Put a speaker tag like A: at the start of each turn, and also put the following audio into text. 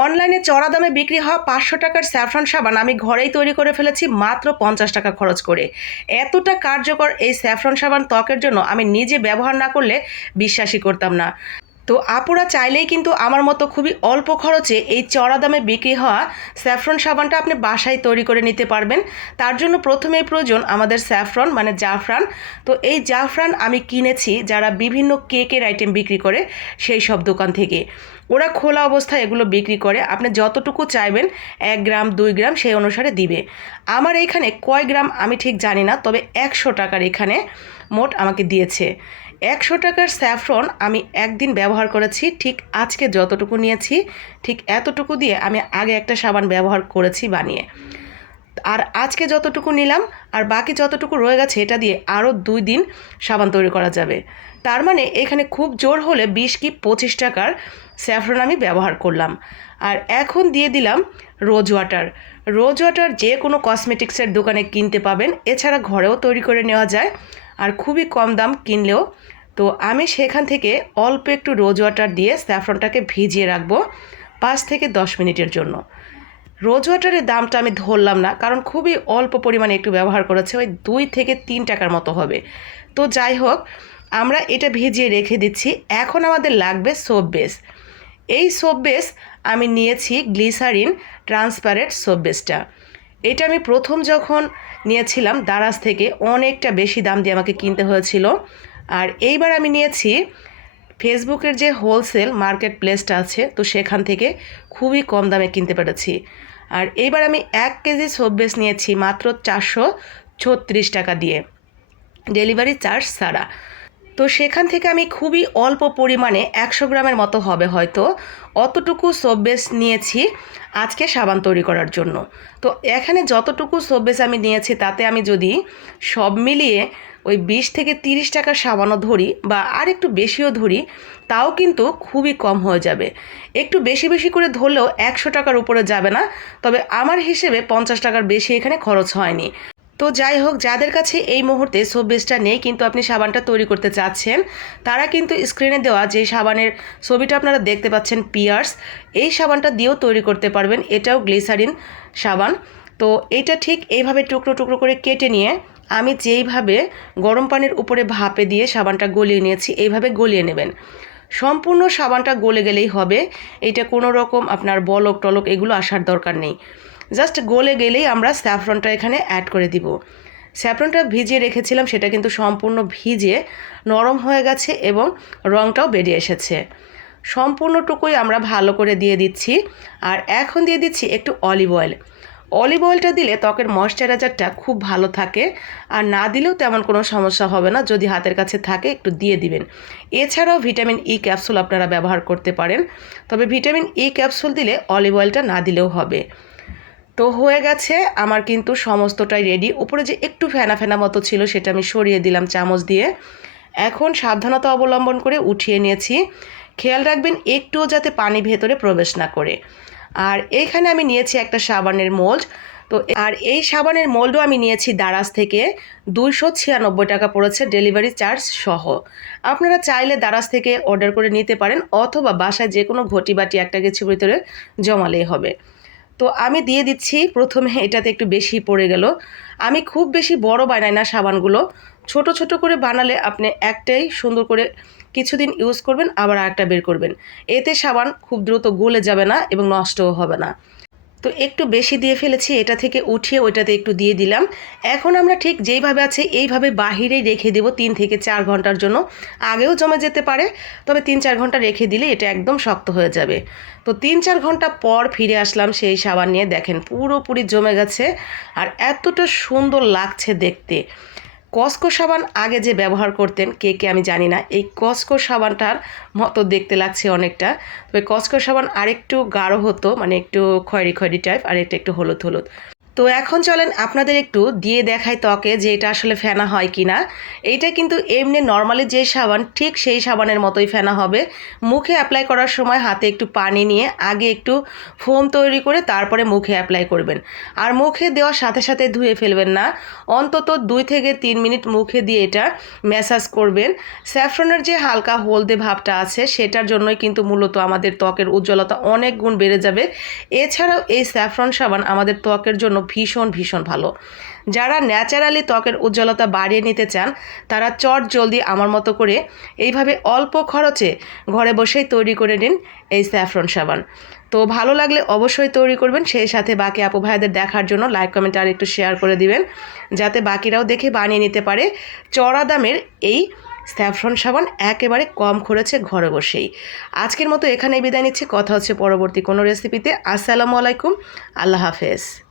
A: অনলাইনে চড়া দামে বিক্রি হওয়া পাঁচশো টাকার স্যাফরন সাবান আমি ঘরেই তৈরি করে ফেলেছি মাত্র পঞ্চাশ টাকা খরচ করে। এতটা কার্যকর এই স্যাফরন সাবান ত্বকের জন্য আমি নিজে ব্যবহার না করলে বিশ্বাসই করতাম না। তো আপুরা চাইলেই কিন্তু আমার মতো খুবই অল্প খরচে এই চড়া দামে বিক্রি হওয়া স্যাফরন সাবানটা আপনি বাসায় তৈরি করে নিতে পারবেন। তার জন্য প্রথমেই প্রয়োজন আমাদের স্যাফরন মানে জাফরান। তো এই জাফরান আমি কিনেছি যারা বিভিন্ন কেকের আইটেম বিক্রি করে সেই সব দোকান থেকে। ওরা খোলা অবস্থায় এগুলো বিক্রি করে। আপনি যতটুকু চাইবেন, এক গ্রাম, দুই গ্রাম সেই অনুসারে দিবে। আমার এইখানে কয় গ্রাম আমি ঠিক জানি না, তবে একশো টাকার এখানে মোট আমাকে দিয়েছে। একশো টাকার স্যাফরন আমি একদিন ব্যবহার করেছি, ঠিক আজকে যতটুকু নিয়েছি, ঠিক এতটুকু দিয়ে আমি আগে একটা সাবান ব্যবহার করেছি বানিয়ে। আর আজকে যতটুকু নিলাম, আর বাকি যতটুকু রয়ে গেছে, এটা দিয়ে আরও দুই দিন সাবান তৈরি করা যাবে। তার মানে এখানে খুব জোর হলে বিশ কি পঁচিশ টাকার স্যাফরন আমি ব্যবহার করলাম। আর এখন দিয়ে দিলাম রোজ ওয়াটার। রোজ ওয়াটার যে কোনো কসমেটিক্সের দোকানে কিনতে পাবেন, এছাড়া ঘরেও তৈরি করে নেওয়া যায়। আর খুবই কম দাম কিনলেও তো আমি সেখান থেকে অল্প একটু রোজ ওয়াটার দিয়ে স্যাফরনটাকে ভিজিয়ে রাখব পাঁচ থেকে দশ মিনিটের জন্য। রোজ ওয়াটারের দামটা আমি ধরলাম না, কারণ খুবই অল্প পরিমাণে একটু ব্যবহার করেছে, ওই দুই থেকে তিন টাকার মতো হবে। তো যাই হোক, আমরা এটা ভিজিয়ে রেখে দিচ্ছি। এখন আমাদের লাগবে সোপ বেস এই সোপ বেস আমি নিয়েছি গ্লিসারিন ট্রান্সপারেন্ট সোপ বেসটা এটা আমি প্রথম যখন নিয়েছিলাম দারাজ থেকে, অনেকটা বেশি দাম দিয়ে আমাকে কিনতে হয়েছিল। আর এইবার আমি নিয়েছি ফেসবুকের যে হোলসেল মার্কেট প্লেসটা আছে, তো সেখান থেকে খুবই কম দামে কিনতে পেরেছি। আর এইবার আমি এক কেজি সোপ নিয়েছি মাত্র চারশো ছত্রিশ টাকা দিয়ে। ডেলিভারি চার্জ ছাড়া তো সেখান থেকে আমি খুবই অল্প পরিমাণে একশো গ্রামের মতো হবে হয়তো। অতটুকু সোপ বেস নিয়েছি আজকে সাবান তৈরি করার জন্য। তো এখানে যতটুকু সোপ বেস আমি নিয়েছি তাতে আমি যদি সব মিলিয়ে ওই বিশ থেকে তিরিশ টাকার সাবানও ধরি বা আর একটু বেশিও ধরি, তাও কিন্তু খুবই কম হয়ে যাবে। একটু বেশি বেশি করে ধরলেও একশো টাকার উপরে যাবে না। তবে আমার হিসেবে পঞ্চাশ টাকার বেশি এখানে খরচ হয়নি। তো যাই হোক, যাদের কাছে এই মুহূর্তে সোপ বেসটা নেই, কিন্তু আপনি সাবানটা তৈরি করতে চাচ্ছেন, তারা কিন্তু স্ক্রিনে দেওয়া যে সাবানের ছবিটা আপনারা দেখতে পাচ্ছেন পিয়ার্স এই সাবানটা দিয়েও তৈরি করতে পারবেন। এটাও গ্লিসারিন সাবান। তো এটা ঠিক এইভাবে টুকরো টুকরো করে কেটে নিয়ে আমি যেইভাবে গরম পানির উপরে ভাপে দিয়ে সাবানটা গলিয়ে নিয়েছি, এইভাবে গলিয়ে নেবেন। সম্পূর্ণ সাবানটা গলে গেলেই হবে। এটা কোনো রকম আপনার বলক টলক এগুলো আসার দরকার নেই। জাস্ট গলে গেলেই আমরা স্যাফরনটা এখানে অ্যাড করে দিব। স্যাফরনটা ভিজিয়ে রেখেছিলাম, সেটা কিন্তু সম্পূর্ণ ভিজে নরম হয়ে গেছে এবং রঙটাও বেরিয়ে এসেছে। সম্পূর্ণটুকুই আমরা ভালো করে দিয়ে দিচ্ছি। আর এখন দিয়ে দিচ্ছি একটু অলিভ অয়েল অলিভ অয়েলটা দিলে ত্বকের ময়শ্চারাইজারটা খুব ভালো থাকে। আর না দিলেও তেমন কোনো সমস্যা হবে না, যদি হাতের কাছে থাকে একটু দিয়ে দিবেন। এছাড়াও ভিটামিন ই ক্যাপসুল আপনারা ব্যবহার করতে পারেন। তবে ভিটামিন ই ক্যাপসুল দিলে অলিভ অয়েলটা না দিলেও হবে। তো হয়ে গেছে, আমার কিন্তু সমস্তটাই রেডি উপরে যে একটু ফেনা ফেনা মতো ছিল সেটা আমি সরিয়ে দিলাম চামচ দিয়ে। এখন সাবধানতা অবলম্বন করে উঠিয়ে নিয়েছি। খেয়াল রাখবেন, একটুও যাতে পানি ভেতরে প্রবেশ না করে। আর এইখানে আমি নিয়েছি একটা সাবানের মোল্ড তো আর এই সাবানের মোল্ডও আমি নিয়েছি দারাজ থেকে। দুইশো ছিয়ানব্বই টাকা পড়েছে ডেলিভারি চার্জ সহ। আপনারা চাইলে দারাজ থেকে অর্ডার করে নিতে পারেন, অথবা বাসায় যে কোনো ঘটি বাটি একটা কিছু ভিতরে জমালেই হবে। তো আমি দিয়ে দিচ্ছি। প্রথমে এটাতে একটু বেশি পড়ে গেল। আমি খুব বেশি বড় বানাই না সাবানগুলো। ছোট ছোট করে বানালে আপনি একটাই সুন্দর করে কিছুদিন ইউজ করবেন, আবার আরেকটা বের করবেন। এতে সাবান খুব দ্রুত গলে যাবে না এবং নষ্টও হবে না। তো একটু বেশি দিয়ে ফেলেছি, এটা থেকে উঠিয়ে ওইটাতে একটু দিয়ে দিলাম। এখন আমরা ঠিক যেইভাবে আছে, এইভাবে বাহিরেই রেখে দেব তিন থেকে চার ঘণ্টার জন্য। আগেও জমে যেতে পারে, তবে তিন চার ঘণ্টা রেখে দিলে এটা একদম শক্ত হয়ে যাবে। তো তিন চার ঘণ্টা পর ফিরে আসলাম সেই সাবান নিয়ে। দেখেন পুরোপুরি জমে গেছে, আর এতটা সুন্দর লাগছে দেখতে। কসকো সাবান আগে যে ব্যবহার করতেন, কে কে আমি জানি না, এই কসকো সাবানটার মতো দেখতে লাগছে অনেকটা। তবে কসকো সাবান আরেকটু গাঢ় হতো মানে একটু খয়রি খয়রি টাইপ আর একটা একটু হলুদ হলুদ। তো এখন চলেন আপনাদের একটু দিয়ে দেখাই ত্বকে যে এটা আসলে ফেনা হয় কি না এইটা কিন্তু এমনি নর্মালি যে সাবান, ঠিক সেই সাবানের মতোই ফেনা হবে। মুখে অ্যাপ্লাই করার সময় হাতে একটু পানি নিয়ে আগে একটু ফোম তৈরি করে তারপরে মুখে অ্যাপ্লাই করবেন। আর মুখে দেওয়ার সাথে সাথে ধুয়ে ফেলবেন না। অন্তত দুই থেকে তিন মিনিট মুখে দিয়ে এটা ম্যাসাজ করবেন। স্যাফ্রনের যে হালকা হলদে ভাবটা আছে, সেটার জন্যই কিন্তু মূলত আমাদের ত্বকের উজ্জ্বলতা অনেক গুণ বেড়ে যাবে। এছাড়াও এই স্যাফ্রন সাবান আমাদের ত্বকের জন্য ভীষণ ভীষণ ভালো। যারা ন্যাচারালি ত্বকের উজ্জ্বলতা বাড়িয়ে নিতে চান, তারা চট জলদি আমার মতো করে এইভাবে অল্প খরচে ঘরে বসেই তৈরি করে নিন এই স্যাফরন সাবান। তো ভালো লাগলে অবশ্যই তৈরি করবেন, সেই সাথে বাকি আপু ভাইদের দেখার জন্য লাইক, কমেন্ট আর একটু শেয়ার করে দিবেন, যাতে বাকিরাও দেখে বানিয়ে নিতে পারে চড়া দামের এই স্যাফরন সাবান একেবারে কম খরচে ঘরে বসেই। আজকের মতো এখানেই বিদায় নিচ্ছি, কথা হচ্ছে পরবর্তী কোনো রেসিপিতে আসসালামু আলাইকুম, আল্লাহ হাফেজ।